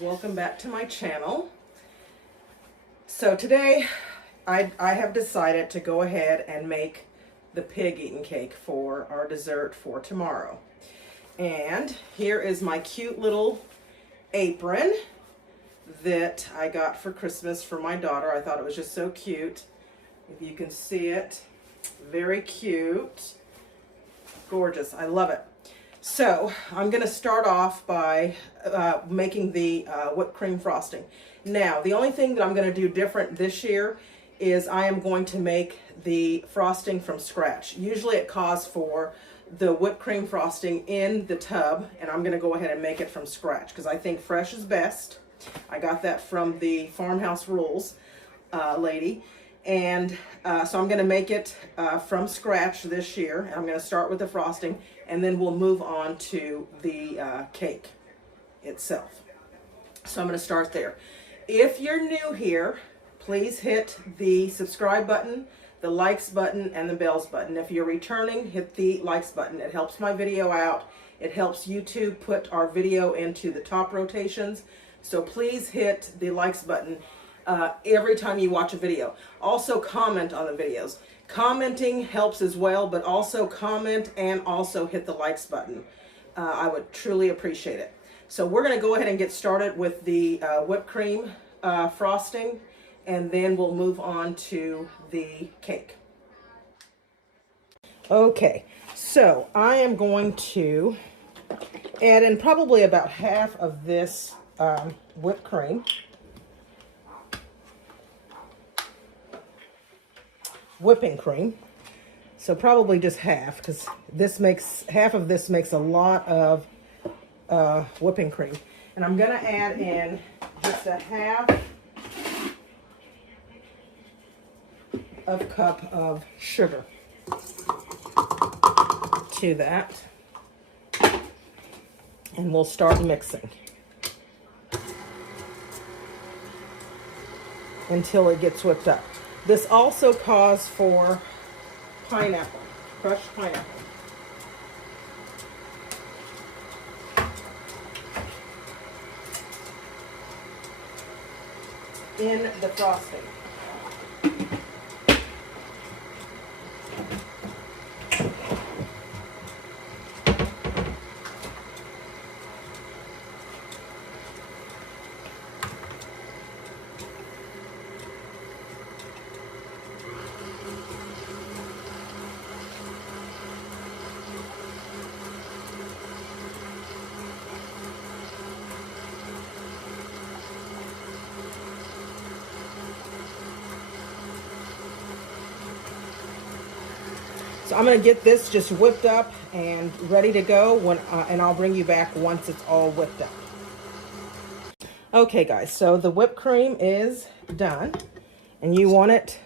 welcome back to my channel. So today I have decided to go ahead and make the pig eating cake for our dessert for tomorrow. And here is my cute little apron that I got for Christmas for my daughter. I thought it was just so cute. If you can see it, very cute, gorgeous. I love it. So I'm going to start off by making the whipped cream frosting. Now, the only thing that I'm going to do different this year is I am going to make the frosting from scratch. Usually it calls for the whipped cream frosting in the tub, and I'm going to go ahead and make it from scratch because I think fresh is best. I got that from the Farmhouse Rules lady. And so I'm going to make it from scratch this year. And I'm going to start with the frosting, and then we'll move on to the cake itself. So I'm going to start there. If you're new here, please hit the subscribe button, the likes button, and the bells button. If you're returning, hit the likes button. It helps my video out. It helps YouTube put our video into the top rotations. So please hit the likes button every time you watch a video. Also comment on the videos. Commenting helps as well, but also comment and also hit the likes button. I would truly appreciate it. So we're going to go ahead and get started with the whipped cream frosting, and then we'll move on to the cake. Okay, so I am going to add in probably about half of this whipped cream. Whipping cream, so probably just half, because half of this makes a lot of whipping cream. And I'm going to add in just a half of cup of sugar to that, and we'll start mixing until it gets whipped up. This also calls for pineapple, crushed pineapple. In the frosting. So I'm going to get this just whipped up and ready to go, and I'll bring you back once it's all whipped up. Okay guys, so the whipped cream is done, and you want it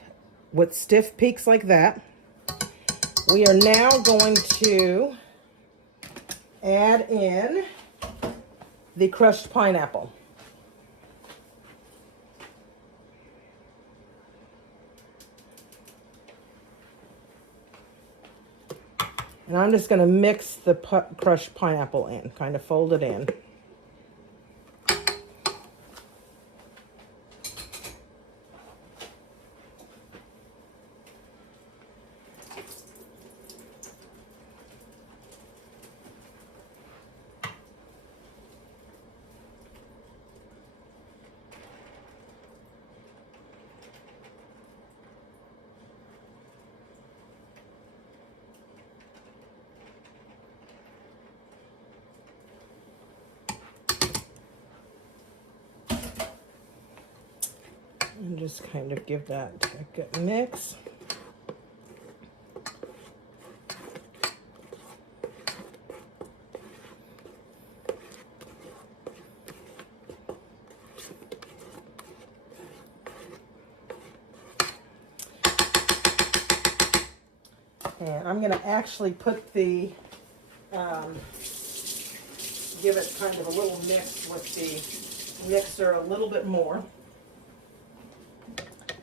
with stiff peaks like that. We are now going to add in the crushed pineapple. And I'm just going to mix the crushed pineapple in, kind of fold it in. And just kind of give that a good mix. And I'm going to actually put the, give it kind of a little mix with the mixer a little bit more,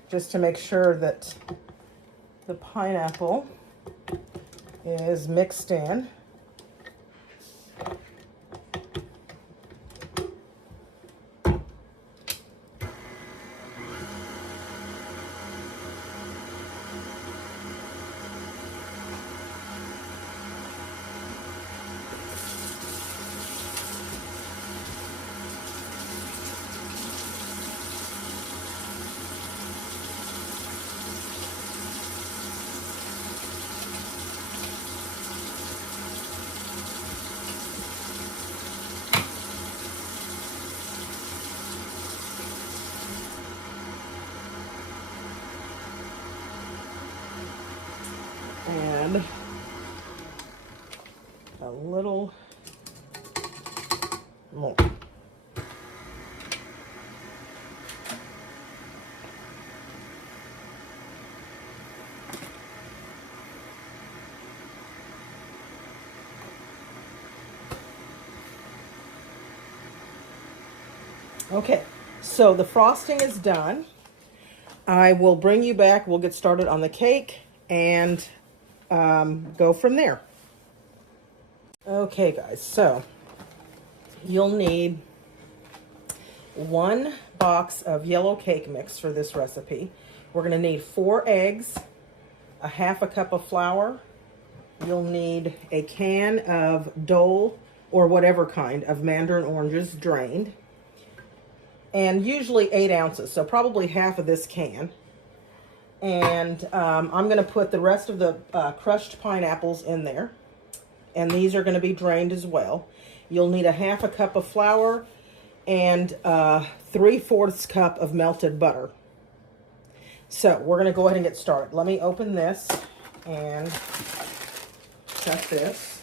just to make sure that the pineapple is mixed in. And a little more. Okay, so the frosting is done. I will bring you back. We'll get started on the cake and go from there. Okay, guys, so you'll need 1 box of yellow cake mix for this recipe. We're going to need 4 eggs, a 1/2 cup of flour. You'll need a can of Dole or whatever kind of mandarin oranges drained. And usually 8 ounces, so probably half of this can. And I'm going to put the rest of the crushed pineapples in there. And these are going to be drained as well. You'll need a 1/2 cup of flour and 3/4 cup of melted butter. So we're going to go ahead and get started. Let me open this and shut this.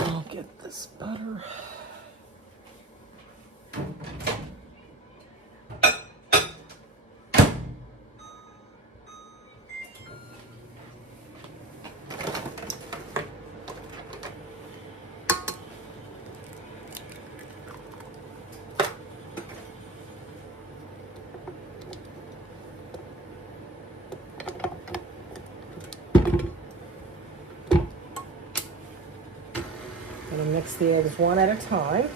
I'll get this butter. I'm going to mix the eggs one at a time.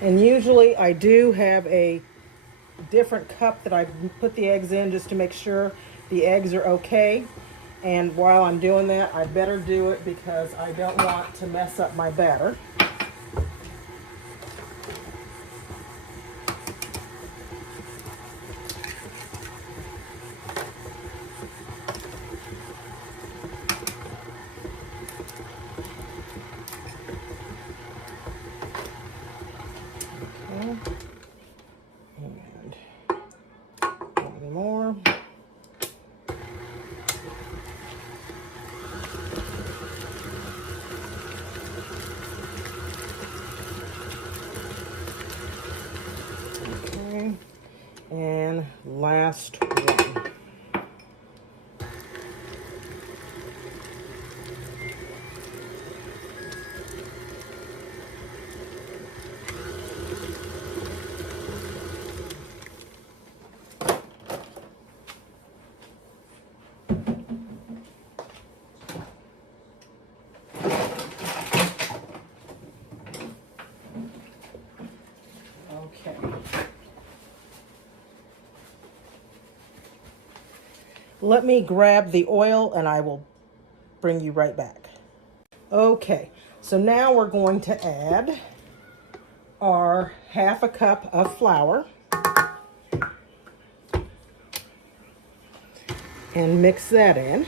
And usually I do have a different cup that I put the eggs in just to make sure the eggs are okay. And while I'm doing that, I better do it because I don't want to mess up my batter. Okay. And one more. Okay. And last one. Okay. Let me grab the oil and I will bring you right back. Okay, so now we're going to add our 1/2 cup of flour and mix that in.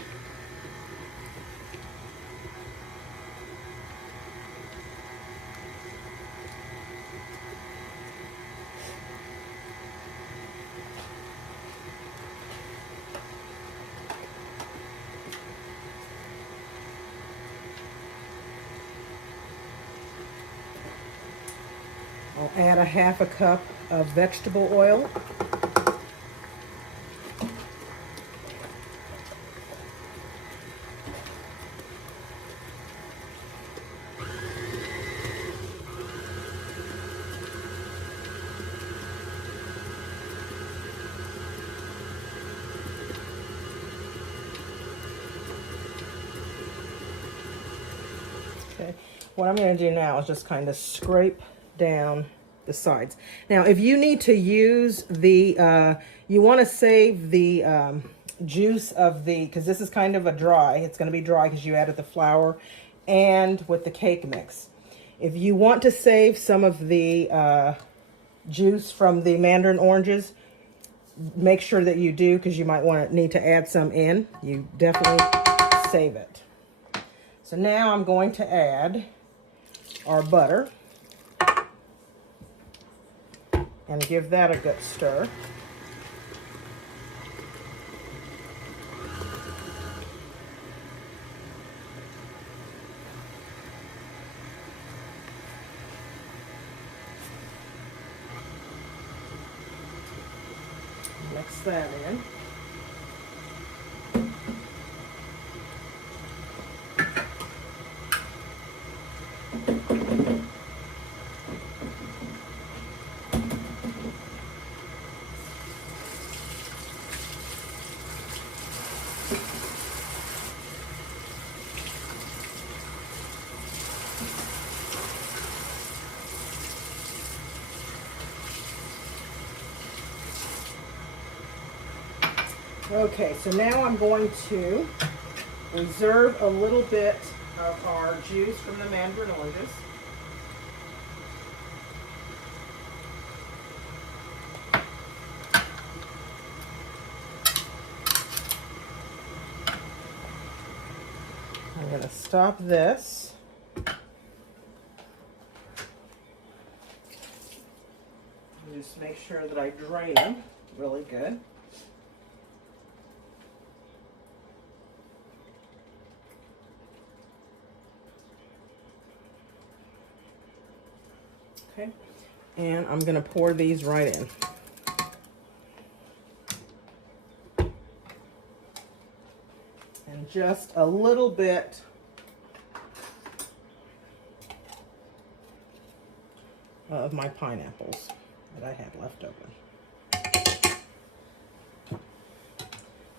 I'll add a 1/2 cup of vegetable oil. Okay, what I'm going to do now is just kind of scrape down the sides. Now, if you need to use the, you want to save the juice of the, because this is kind of a dry, it's going to be dry because you added the flour and with the cake mix. If you want to save some of the juice from the mandarin oranges, make sure that you do, because you might need to add some in. You definitely save it. So now I'm going to add our butter and give that a good stir. Mix that in. Okay, so now I'm going to reserve a little bit of our juice from the mandarin oranges. I'm going to stop this. Just make sure that I drain them really good. Okay, and I'm going to pour these right in. And just a little bit of my pineapples that I had left over.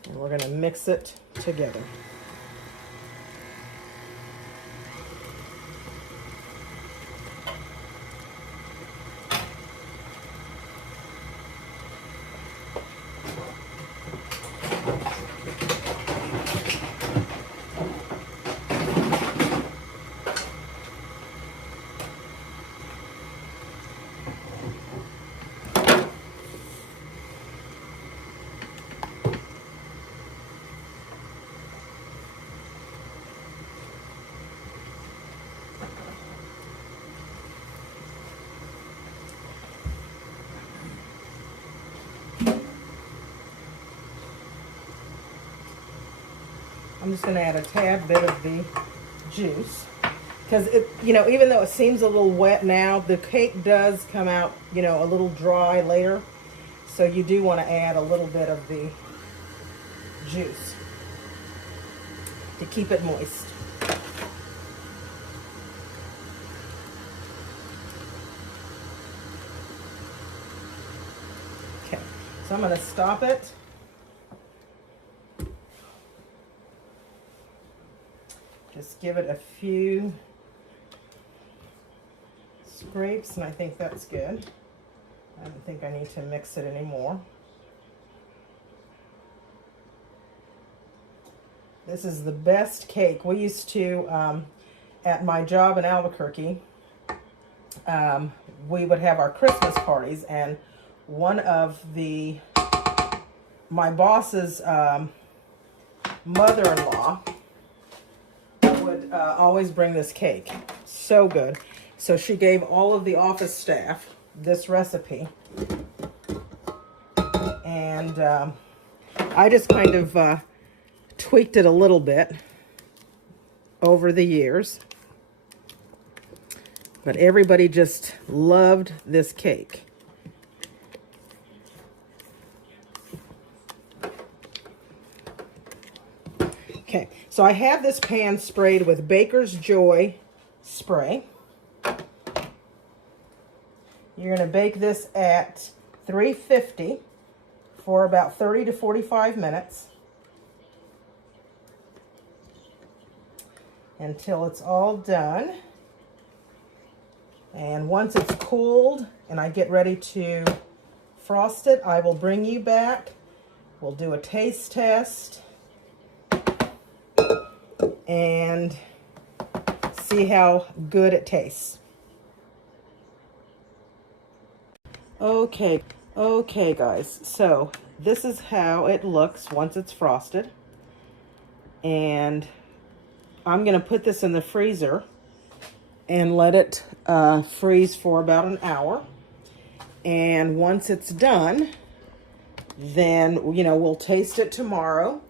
And we're going to mix it together. I'm just going to add a tad bit of the juice, because it, even though it seems a little wet now, the cake does come out, a little dry later. So you do want to add a little bit of the juice to keep it moist. Okay, so I'm going to stop it. Just give it a few scrapes, and I think that's good. I don't think I need to mix it anymore. This is the best cake. We used to, at my job in Albuquerque, we would have our Christmas parties, and one of my boss's mother-in-law would always bring this cake. So good. So she gave all of the office staff this recipe, and I just kind of tweaked it a little bit over the years, but everybody just loved this cake. Okay, so I have this pan sprayed with Baker's Joy spray. You're going to bake this at 350 for about 30 to 45 minutes. until it's all done. And once it's cooled and I get ready to frost it, I will bring you back. We'll do a taste test and see how good it tastes. Okay guys, so this is how it looks once it's frosted. And I'm gonna put this in the freezer and let it freeze for about an hour. And once it's done, then, you know, we'll taste it tomorrow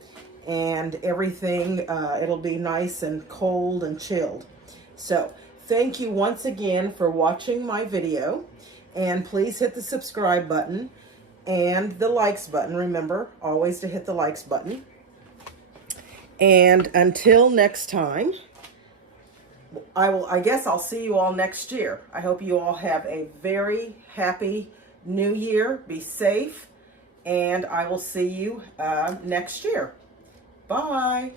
and everything, it'll be nice and cold and chilled. So thank you once again for watching my video, and please hit the subscribe button and the likes button. Remember always to hit the likes button. And until next time, I guess I'll see you all next year. I hope you all have a very happy new year. Be safe, and I will see you next year. Bye.